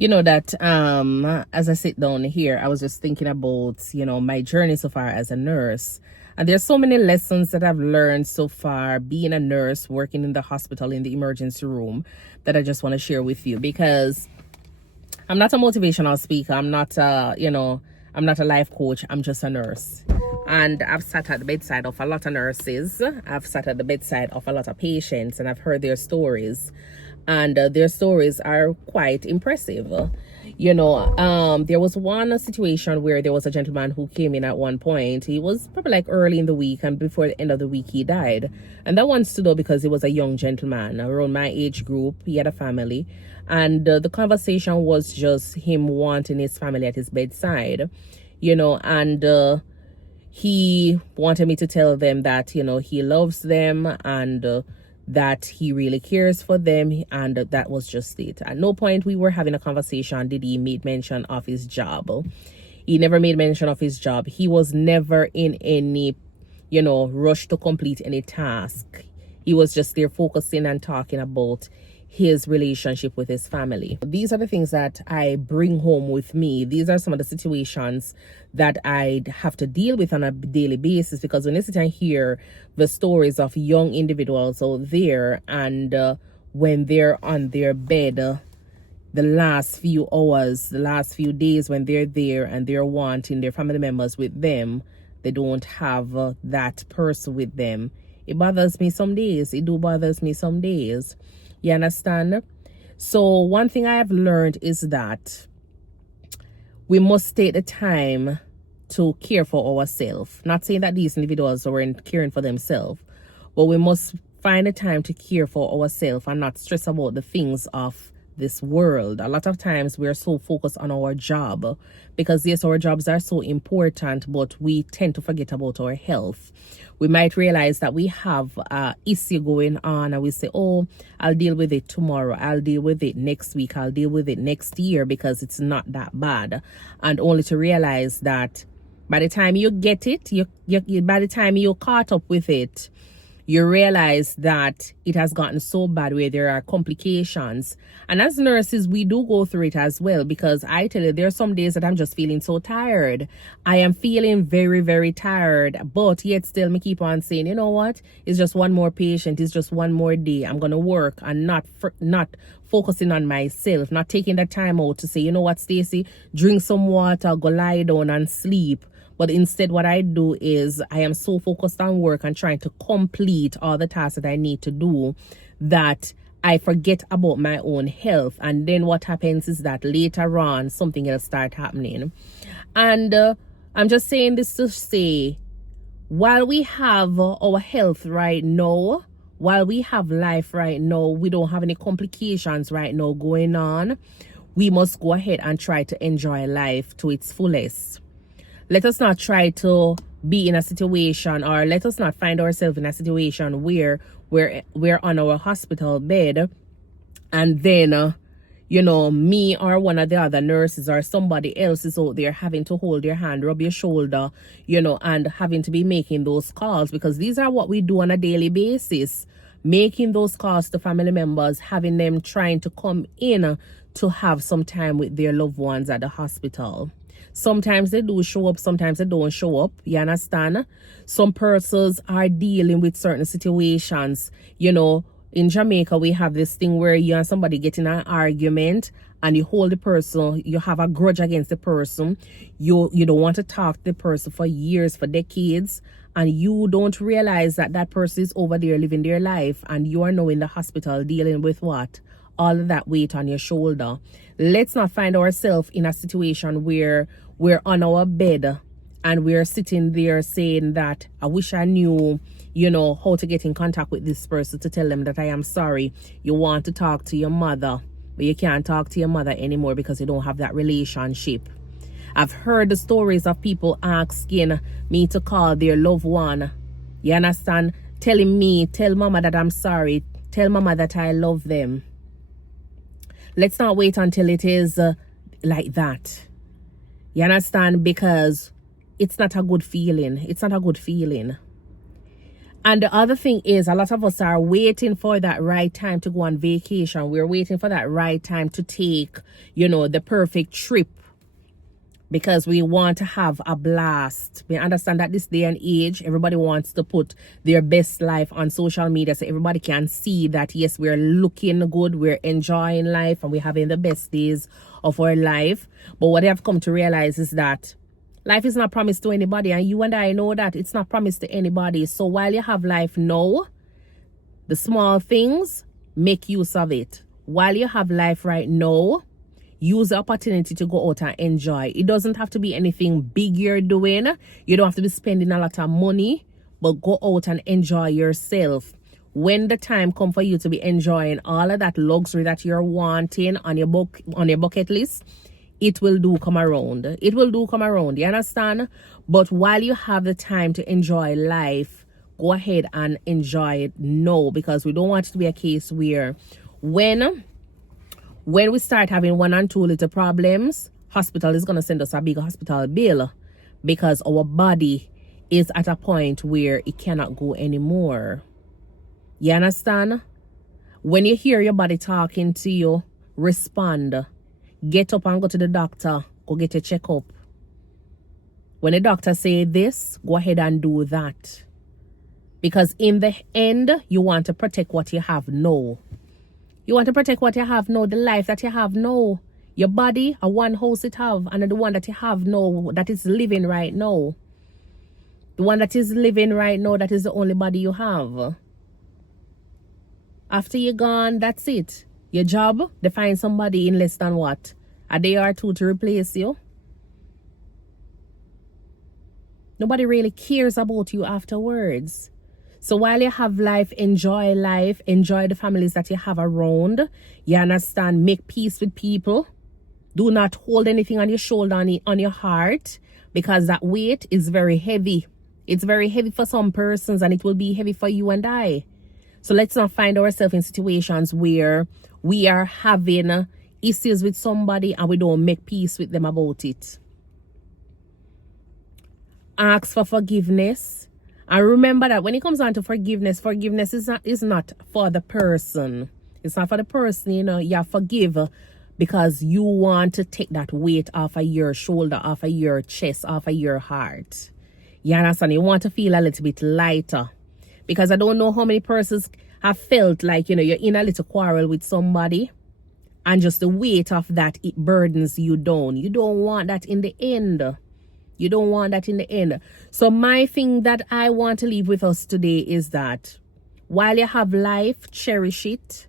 You know that as I sit down here, I was just thinking about, my journey so far as a nurse. And there's so many lessons that I've learned so far being a nurse, working in the hospital, in the emergency room, that I just want to share with you, because I'm not a motivational speaker. I'm not I'm not a life coach. I'm just a nurse. And I've sat at the bedside of a lot of nurses. I've sat at the bedside of a lot of patients, and I've heard their stories. And their stories are quite impressive. There was one situation where there was a gentleman who came in at one point. He was probably like early in the week, and before the end of the week he died. And that one stood out because he was a young gentleman around my age group. He had a family, and the conversation was just him wanting his family at his bedside, and he wanted me to tell them that he loves them, and that he really cares for them, and that was just it. At no point we were having a conversation did he make mention of his job. He never made mention of his job. He was never in any rush to complete any task. He was just there focusing and talking about his relationship with his family. These are the things that I bring home with me. These are some of the situations that I have to deal with on a daily basis, because when you sit and hear the stories of young individuals out there, and when they're on their bed, the last few hours, the last few days when they're there and they're wanting their family members with them, they don't have that person with them. It bothers me some days. It bothers me some days. You understand? So one thing I have learned is that we must take the time to care for ourselves. Not saying that these individuals weren't caring for themselves, but we must find the time to care for ourselves and not stress about the things of this world. A lot of times we're so focused on our job, because yes, our jobs are so important, but we tend to forget about our health. We might realize that we have an issue going on, and we say, oh, I'll deal with it tomorrow, I'll deal with it next week, I'll deal with it next year, because it's not that bad. And only to realize that by the time you get it, by the time you're caught up with it, you realize that it has gotten so bad where there are complications. And as nurses, we do go through it as well, because I tell you, there are some days that I'm just feeling so tired. I am feeling very, very tired, but yet still me keep on saying, you know what? It's just one more patient. It's just one more day. I'm going to work, and not focusing on myself, not taking the time out to say, you know what, Stacey, drink some water, go lie down and sleep. But instead, what I do is I am so focused on work and trying to complete all the tasks that I need to do that I forget about my own health. And then what happens is that later on, something else starts happening. And I'm just saying this to say, while we have our health right now, while we have life right now, we don't have any complications right now going on, we must go ahead and try to enjoy life to its fullest. Let us not try to be in a situation, or let us not find ourselves in a situation where we're on our hospital bed, and then, me or one of the other nurses or somebody else is out there having to hold your hand, rub your shoulder, and having to be making those calls, because these are what we do on a daily basis. Making those calls to family members, having them trying to come in to have some time with their loved ones at the hospital. Sometimes they do show up, sometimes they don't show up. You understand? Some persons are dealing with certain situations. In Jamaica, we have this thing where you and somebody get in an argument, and you hold the person, you have a grudge against the person. You don't want to talk to the person for years, for decades, and you don't realize that that person is over there living their life, and you are now in the hospital dealing with what? All of that weight on your shoulder. Let's not find ourselves in a situation where we're on our bed and we're sitting there saying that I wish I knew, how to get in contact with this person to tell them that I am sorry. You want to talk to your mother, but you can't talk to your mother anymore because you don't have that relationship. I've heard the stories of people asking me to call their loved one. You understand? Telling me, tell mama that I'm sorry. Tell mama that I love them. Let's not wait until it is like that. You understand? Because it's not a good feeling. It's not a good feeling. And the other thing is, a lot of us are waiting for that right time to go on vacation. We're waiting for that right time to take, the perfect trip, because we want to have a blast. We understand that this day and age, everybody wants to put their best life on social media so everybody can see that, yes, we're looking good, we're enjoying life, and we're having the best days of our life. But what I have come to realize is that life is not promised to anybody, and you and I know that it's not promised to anybody. So while you have life now, the small things, make use of it. While you have life right now, use the opportunity to go out and enjoy. It doesn't have to be anything big you're doing. You don't have to be spending a lot of money, but go out and enjoy yourself. When the time comes for you to be enjoying all of that luxury that you're wanting on your bucket list, it will do come around. It will do come around. You understand? But while you have the time to enjoy life, go ahead and enjoy it now, because we don't want it to be a case where when we start having 1 and 2 little problems, hospital is going to send us a big hospital bill, because our body is at a point where it cannot go anymore. You understand? When you hear your body talking to you, respond. Get up and go to the doctor. Go get a checkup. When the doctor say this, go ahead and do that. Because in the end, you want to protect what you have now. You want to protect what you have now, the life that you have now. Your body, a one house it have, and the one that you have now, that is living right now. The one that is living right now, that is the only body you have. After you're gone, that's it. Your job, they find somebody in less than what? A day or two to replace you. Nobody really cares about you afterwards. So while you have life, enjoy the families that you have around. You understand? Make peace with people. Do not hold anything on your shoulder, on your heart, because that weight is very heavy. It's very heavy for some persons, and it will be heavy for you and I. So let's not find ourselves in situations where we are having issues with somebody and we don't make peace with them about it. Ask for forgiveness. And remember that when it comes down to forgiveness is not for the person. It's not for the person, You forgive because you want to take that weight off of your shoulder, off of your chest, off of your heart. You understand? You want to feel a little bit lighter. Because I don't know how many persons have felt like, you're in a little quarrel with somebody, and just the weight of that, it burdens you down. You don't want that in the end. You don't want that in the end. So my thing that I want to leave with us today is that while you have life, cherish it.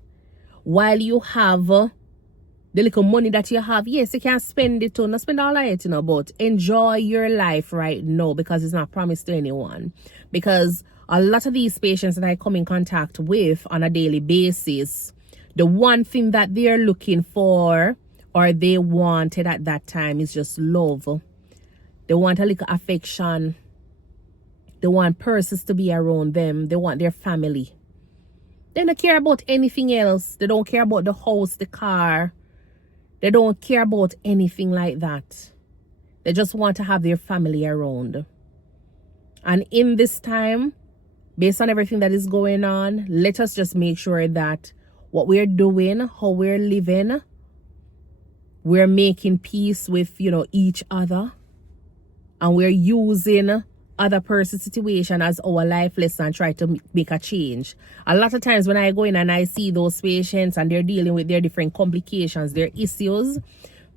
While you have the little money that you have, yes, you can spend it too. Not spend all of it, but enjoy your life right now, because it's not promised to anyone. Because a lot of these patients that I come in contact with on a daily basis, the one thing that they're looking for or they wanted at that time is just love. They want a little affection. They want persons to be around them. They want their family. They don't care about anything else. They don't care about the house, the car. They don't care about anything like that. They just want to have their family around. And in this time, based on everything that is going on, let us just make sure that what we're doing, how we're living, we're making peace with, each other. And we're using other person's situation as our life lesson and try to make a change. A lot of times when I go in and I see those patients and they're dealing with their different complications, their issues,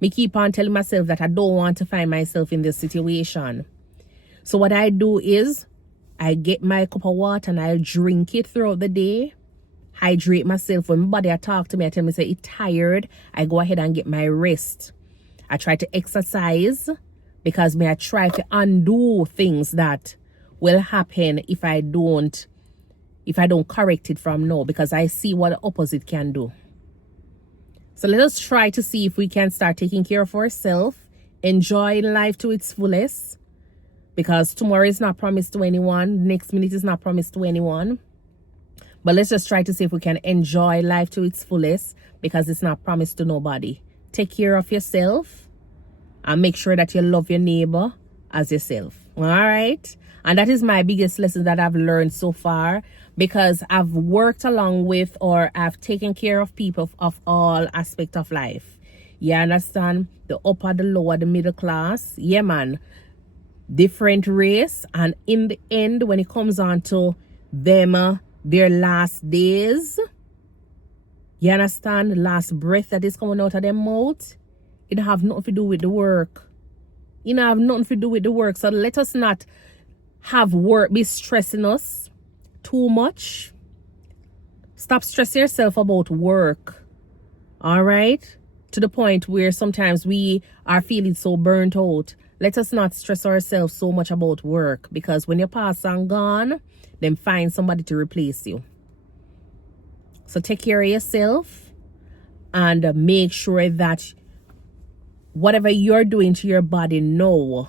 me keep on telling myself that I don't want to find myself in this situation. So what I do is I get my cup of water and I'll drink it throughout the day. Hydrate myself. When my body talk to me, I tell me, say, it's tired. I go ahead and get my rest. I try to exercise, because I try to undo things that will happen if I don't correct it from now, because I see what the opposite can do. So let us try to see if we can start taking care of ourselves, enjoying life to its fullest, because tomorrow is not promised to anyone. Next minute is not promised to anyone. But let's just try to see if we can enjoy life to its fullest, because it's not promised to nobody. Take care of yourself and make sure that you love your neighbor as yourself. All right. And that is my biggest lesson that I've learned so far, because I've worked along with, or I've taken care of people of all aspects of life. You understand? The upper, the lower, the middle class. Yeah, man. Different race. And in the end, when it comes on to them, their last days, you understand? The last breath that is coming out of their mouth, it have nothing to do with the work. It have nothing to do with the work. So let us not have work be stressing us too much. Stop stressing yourself about work. All right? To the point where sometimes we are feeling so burnt out. Let us not stress ourselves so much about work, because when you pass and gone, then find somebody to replace you. So take care of yourself and make sure that whatever you're doing to your body now,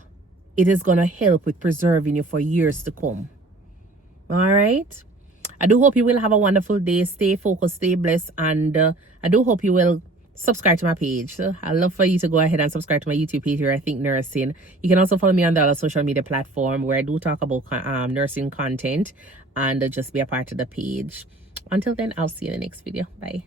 it is going to help with preserving you for years to come. All right? I do hope you will have a wonderful day. Stay focused, stay blessed, and I do hope you will subscribe to my page. I'd love for you to go ahead and subscribe to my YouTube page here, ThinkNursing. You can also follow me on the other social media platform where I do talk about nursing content, and just be a part of the page. Until then, I'll see you in the next video. Bye.